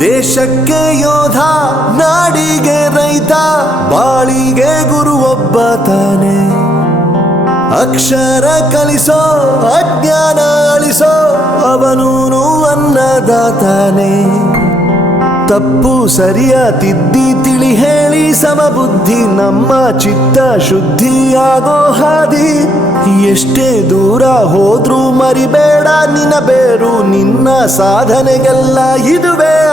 ದೇಶಕ್ಕೆ ಯೋಧ, ನಾಡಿಗೆ ರೈತ, ಬಾಳಿಗೆ ಗುರು ಒಬ್ಬ ತಾನೆ. ಅಕ್ಷರ ಕಲಿಸೋ, ಅಜ್ಞಾನ ಅಳಿಸೋ, ಅವನೂನು ಅನ್ನದಾತಾನೆ. ತಪ್ಪು ಸರಿಯ ತಿದ್ದಿ ತಿಳಿ ಹೇಳಿ ಸಮಬುದ್ಧಿ ನಮ್ಮ ಚಿತ್ತ ಶುದ್ಧಿಯಾಗೋ ಹಾದಿ. ಎಷ್ಟೇ ದೂರ ಹೋದ್ರೂ ಮರಿಬೇಡ ನಿನ್ನ ಬೇರು, ನಿನ್ನ ಸಾಧನೆಗೆಲ್ಲ ಇದುವೇ